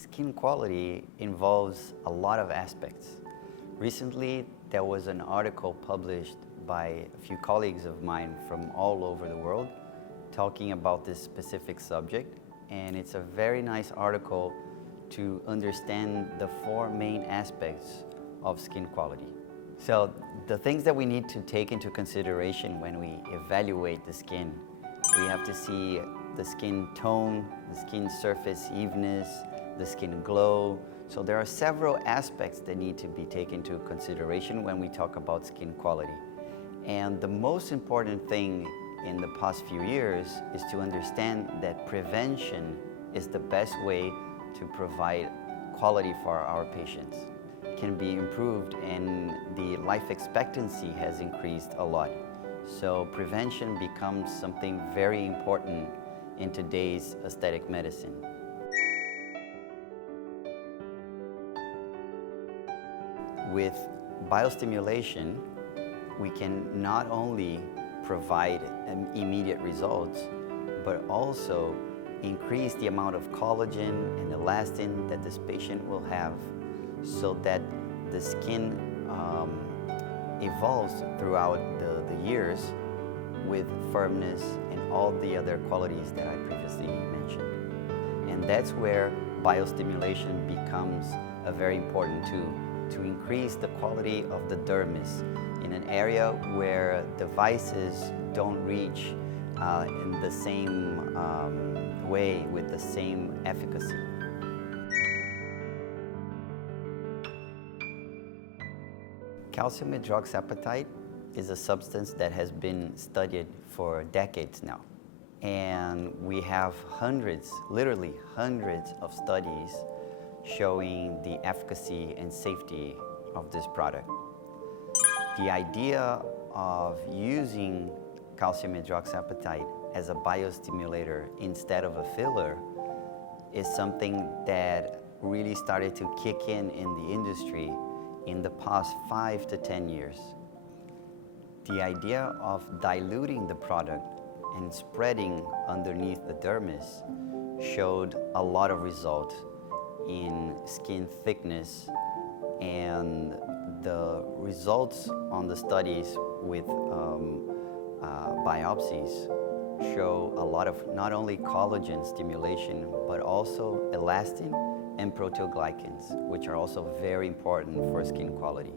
Skin quality involves a lot of aspects. Recently, there was an article published by a few colleagues of mine from all over the world talking about this specific subject, and it's a very nice article to understand the four main aspects of skin quality. So the things that we need to take into consideration when we evaluate the skin, we have to see the skin tone, the skin surface evenness, the skin glow. So there are several aspects that need to be taken into consideration when we talk about skin quality. And the most important thing in the past few years is to understand that prevention is the best way to provide quality for our patients. It can be improved, and the life expectancy has increased a lot. So prevention becomes something very important in today's aesthetic medicine. With biostimulation, we can not only provide immediate results, but also increase the amount of collagen and elastin that this patient will have, so that the skin evolves throughout the years with firmness and all the other qualities that I previously mentioned. And that's where biostimulation becomes a very important tool to increase the quality of the dermis in an area where devices don't reach in the same way with the same efficacy. Calcium hydroxyapatite is a substance that has been studied for decades now. And we have hundreds, literally hundreds of studies showing the efficacy and safety of this product. The idea of using calcium hydroxyapatite as a biostimulator instead of a filler is something that really started to kick in the industry in the past 5 to 10 years. The idea of diluting the product and spreading underneath the dermis showed a lot of results in skin thickness, and the results on the studies with biopsies show a lot of not only collagen stimulation, but also elastin and proteoglycans, which are also very important for skin quality.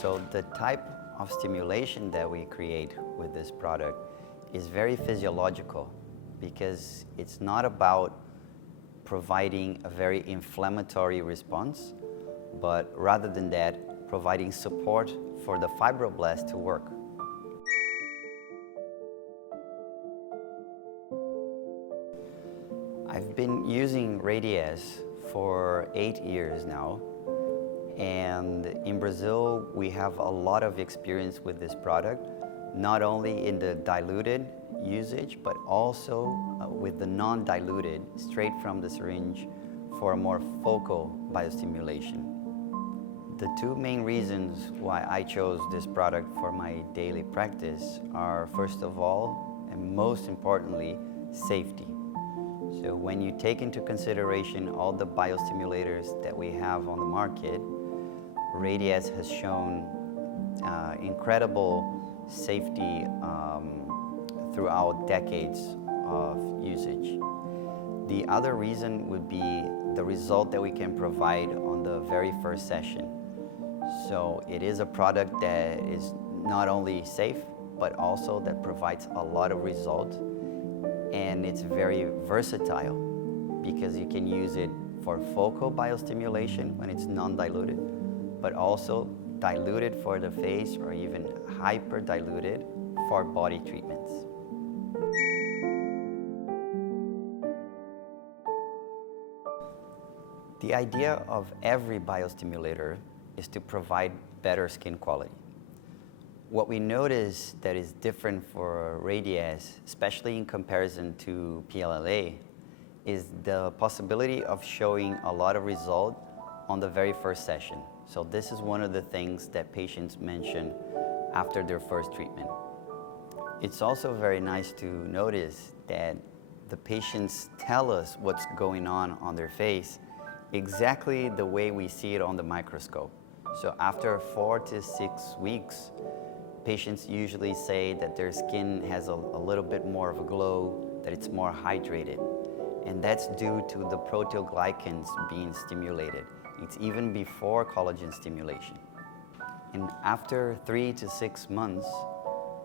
So the type of stimulation that we create with this product is very physiological, because it's not about providing a very inflammatory response, but rather than that, providing support for the fibroblasts to work. I've been using Radiesse for 8 years now, and in Brazil we have a lot of experience with this product, not only in the diluted usage, but also with the non-diluted, straight from the syringe, for a more focal biostimulation. The two main reasons why I chose this product for my daily practice are, first of all, and most importantly, safety. So when you take into consideration all the biostimulators that we have on the market, Radiesse has shown incredible safety throughout decades of usage. The other reason would be the result that we can provide on the very first session. So it is a product that is not only safe, but also that provides a lot of results, and it's very versatile because you can use it for focal biostimulation when it's non-diluted, but also diluted for the face, or even hyper diluted for body treatments. The idea of every biostimulator is to provide better skin quality. What we notice that is different for Radiesse, especially in comparison to PLLA, is the possibility of showing a lot of result on the very first session. So this is one of the things that patients mention after their first treatment. It's also very nice to notice that the patients tell us what's going on their face, exactly the way we see it on the microscope. So after 4 to 6 weeks, patients usually say that their skin has a little bit more of a glow, that it's more hydrated. And that's due to the proteoglycans being stimulated. It's even before collagen stimulation. And after 3 to 6 months,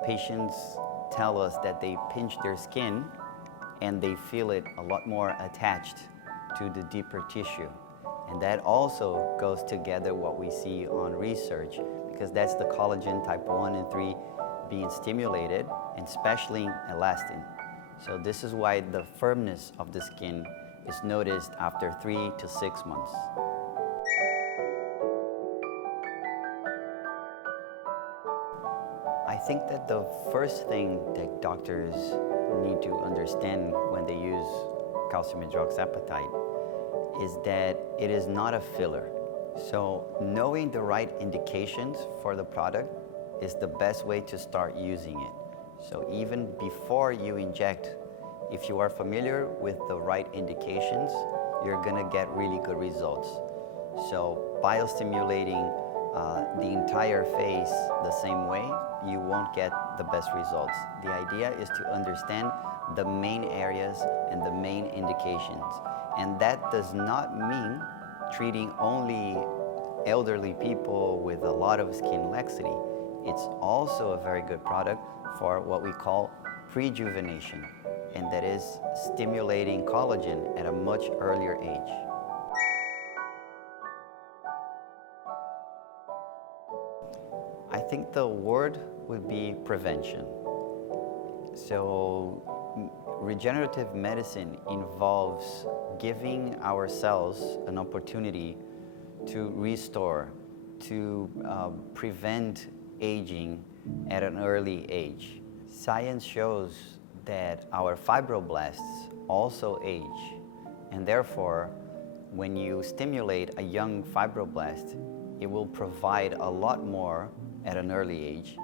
patients tell us that they pinch their skin and they feel it a lot more attached to the deeper tissue. And that also goes together what we see on research, because that's the collagen type 1 and 3 being stimulated, and especially elastin. So this is why the firmness of the skin is noticed after 3 to 6 months. I think that the first thing that doctors need to understand when they use calcium hydroxyapatite is that it is not a filler. So knowing the right indications for the product is the best way to start using it. So even before you inject, if you are familiar with the right indications, you're gonna get really good results. So biostimulating the entire face the same way, you won't get the best results. The idea is to understand the main areas and the main indications. And that does not mean treating only elderly people with a lot of skin laxity. It's also a very good product for what we call prejuvenation, and that is stimulating collagen at a much earlier age. I think the word would be prevention. So regenerative medicine involves giving our cells an opportunity to restore, to prevent aging at an early age. Science shows that our fibroblasts also age, and therefore, when you stimulate a young fibroblast, it will provide a lot more at an early age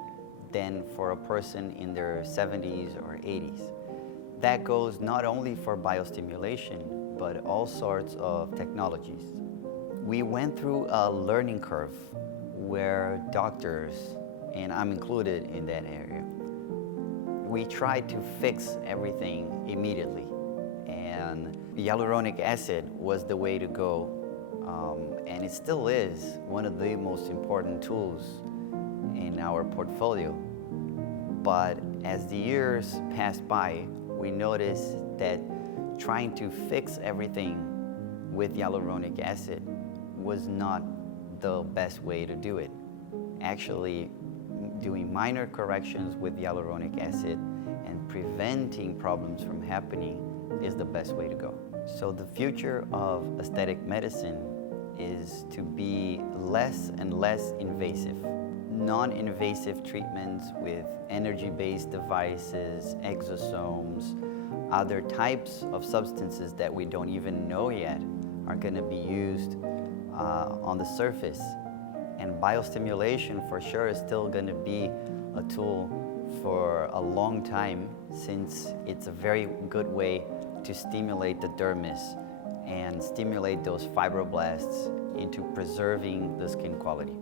than for a person in their 70s or 80s. That goes not only for biostimulation, but all sorts of technologies. We went through a learning curve where doctors, and I'm included in that area, we tried to fix everything immediately. And hyaluronic acid was the way to go. And it still is one of the most important tools in our portfolio. But as the years passed by, we noticed that trying to fix everything with hyaluronic acid was not the best way to do it. Actually, doing minor corrections with hyaluronic acid and preventing problems from happening is the best way to go. So the future of aesthetic medicine is to be less and less invasive. Non-invasive treatments with energy-based devices, exosomes, other types of substances that we don't even know yet are going to be used on the surface. And biostimulation for sure is still going to be a tool for a long time, since it's a very good way to stimulate the dermis and stimulate those fibroblasts into preserving the skin quality.